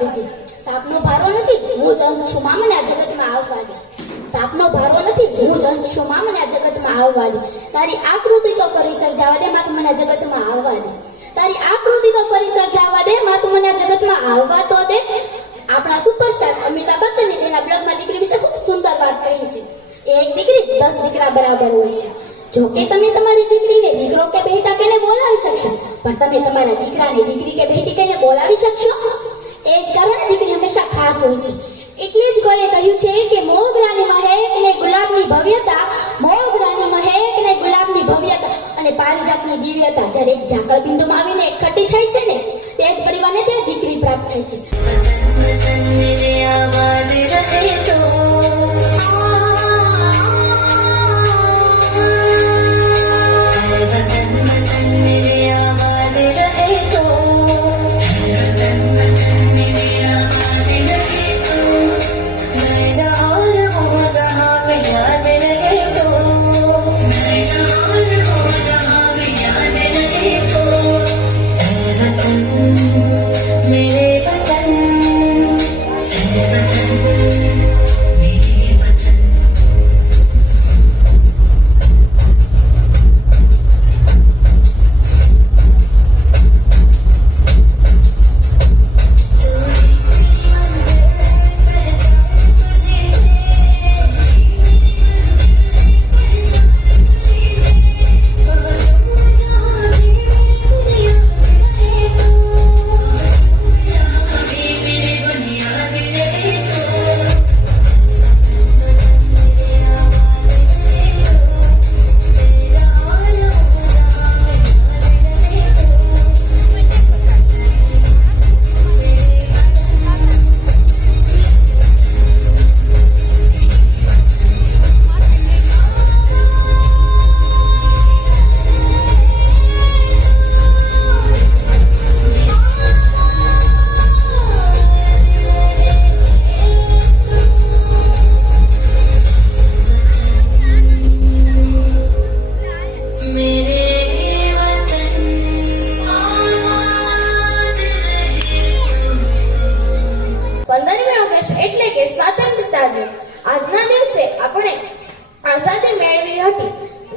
દીજે. સાપનો ભારો નથી, હું જ અંત છું, મામને આ જગતમાં આવવા દે. સાપનો ભારો નથી, હું જ અંત છું, મામને આ જગતમાં આવવા દે. તારી આકૃતિ તો ફરી સર્જાવા દે, માં તું મને આ જગતમાં આવવા દે. તારી આકૃતિ તો ફરી સર્જાવા દે, માં તું મને આ જગતમાં આવવા તો દે. આપણા સુપરસ્ટાર અમિતાભ બચ્ચને તેના બ્લોગમાં દીકરી વિશે ખૂબ સુંદર વાત કહી છે. એક દીકરી 10 દીકરા બરાબર હોય છે. જો કે તમે તમારી દીકરીને દીકરો કે બેટા કહીને બોલાવી શકશો, પણ તમે તમારા દીકરાને દીકરી કે બેટી કહીને બોલાવી શકશો? એ જ કારણે દીકરી હંમેશા ખાસ હોય છે. એટલે જ કોઈએ કહ્યું છે કે મોગરાની મહેક ને ગુલાબની ભવ્યતા, મોગરાની મહેક ને ગુલાબની ભવ્યતા અને પારિજાતની દિવ્યતા જ્યારે એક ઝાકળ બિંદુમાં આવીને એકઠી થાય છે ને, તે જ પરિવારને ત્યાં દીકરી પ્રાપ્ત થાય છે. वतन मेरे आबाद रहे तो वतन वतन मेरे आबाद रहे तो वतन वतन मेरे आबाद रहे तो मैं जहाँ रहूँ जहाँ पे याद रहे तो मैं जहाँ रहूँ जहाँ पे याद रहे तो वतन मेरे वतन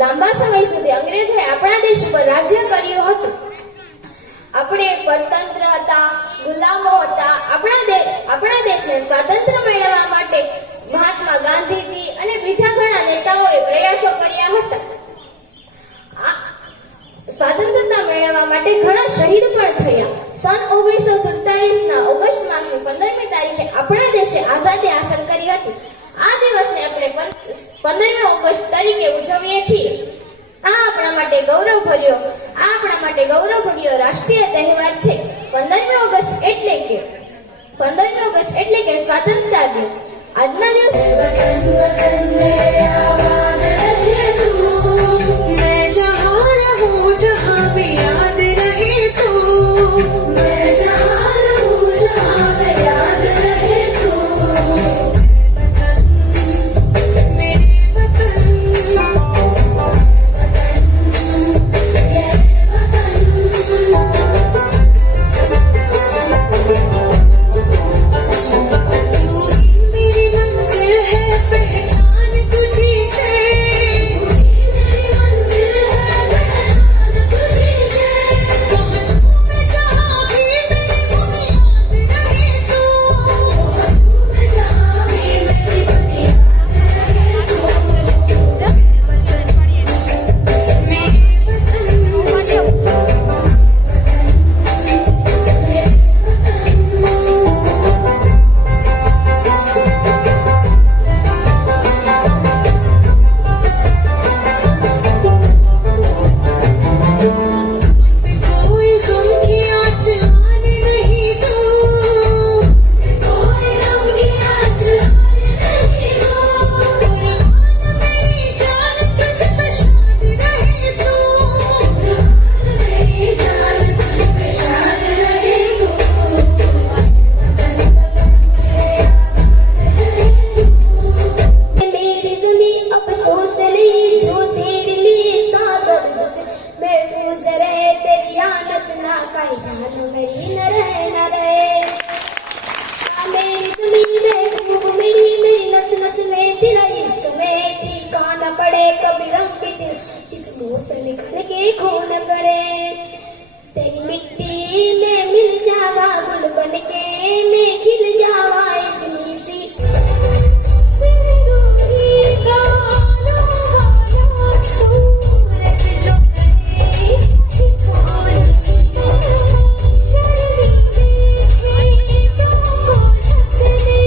લાંબા સમય સુધી અંગ્રેજોએ આપણા દેશ પર રાજ્ય કર્યું હતું. આપણે પરતંત્ર હતા, ગુલામો હતા. આપણા દેશને સ્વાતંત્ર્ય મેળવવા માટે મહાત્મા ગાંધીજી અને બીજા ઘણા નેતાઓએ પ્રયાસો કર્યા હતા. સ્વાતંત્રતા મેળવવા માટે ઘણા શહીદ પણ થયા. સન 1947 ના ઓગસ્ટ માસની 15મી તારીખે આપણા દેશે આઝાદી હાંસલ કરી હતી. આ દિવસને આપણે 15મી ઓગસ્ટ તરીકે ઉજવીએ છીએ. આ આપણા માટે ગૌરવભર્યો રાષ્ટ્રીય તહેવાર છે. 15મી ઓગસ્ટ એટલે કે સ્વાતંત્રતા દિવસ. આજના દિવસે सल घर के खून करे तेरी मिट्टी में मिल जावा गुल बन के मैं खिल जावा इतनी सी सिंदूरी का लोहारा सूरज जो करे कौन शर्मी देखे तो ढकने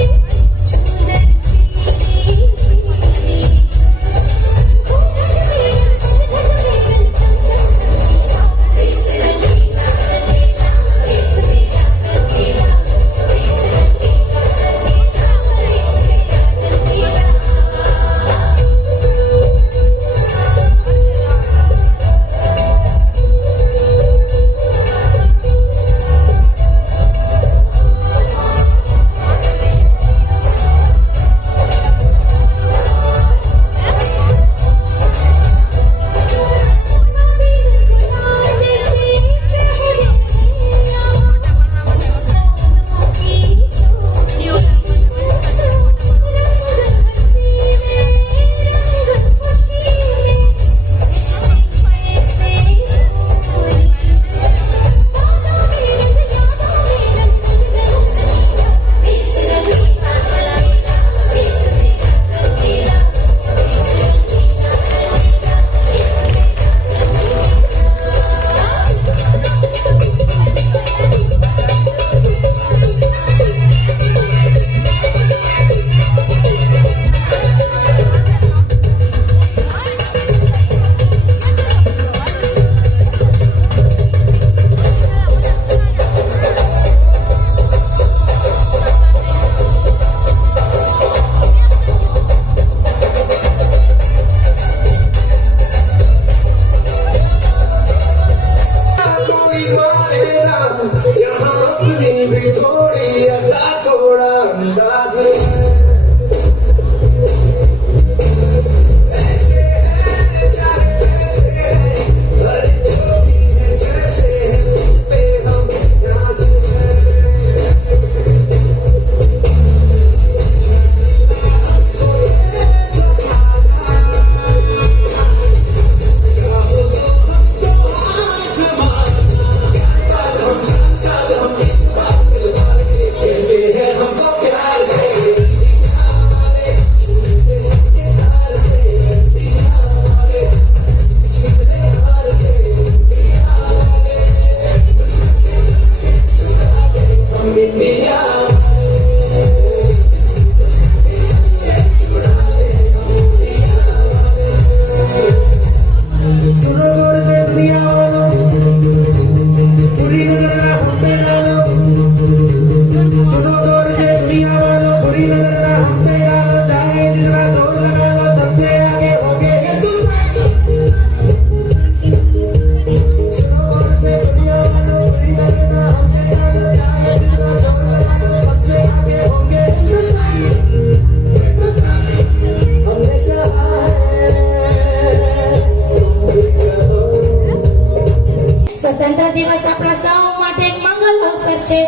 સ્વતંત્ર દિવસ આપણા સૌ માટે એક મંગલ અવસર છે.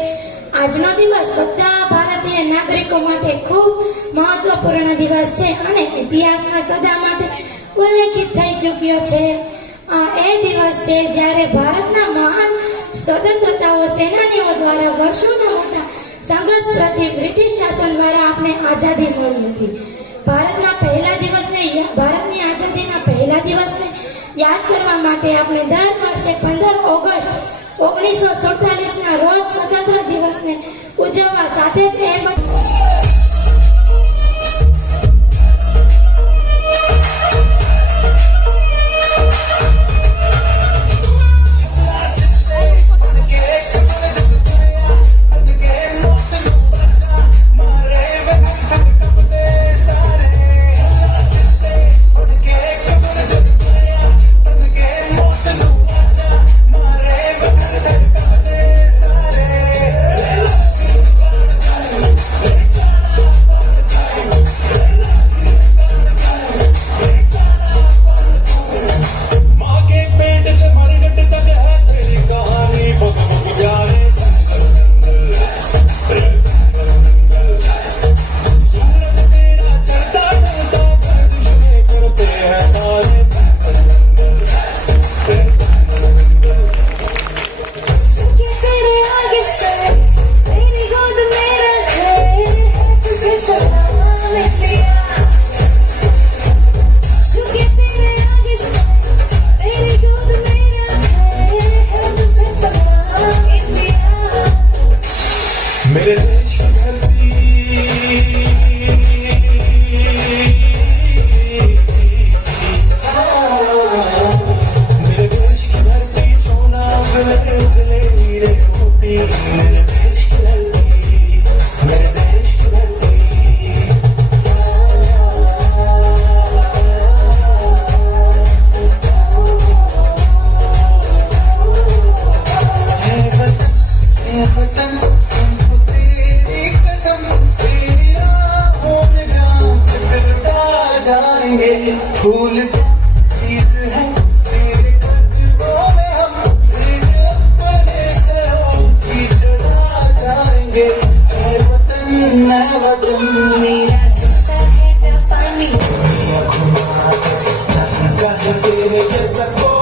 આજનો દિવસ બધા ભારતીય નાગરિકો માટે ખૂબ મહત્વપૂર્ણ દિવસ છે અને ઇતિહાસમાં સદા માટે ઉલ્લેખિત થઈ ચૂક્યો છે. આ એ દિવસ છે જ્યારે ભારતના મહાન સ્વતંત્રતાઓ સેનાનીઓ દ્વારા વર્ષોના મોટા સંઘર્ષ પછી બ્રિટિશ શાસન દ્વારા આપણે આઝાદી મળી હતી. ભારતની આઝાદીના પહેલા દિવસને યાદ કરવા માટે આપણે દર વર્ષે 15 ઓગસ્ટ 1947ના રોજ સ્વતંત્ર દિવસને ઉજવવા સાથે જ એમ है ये सबको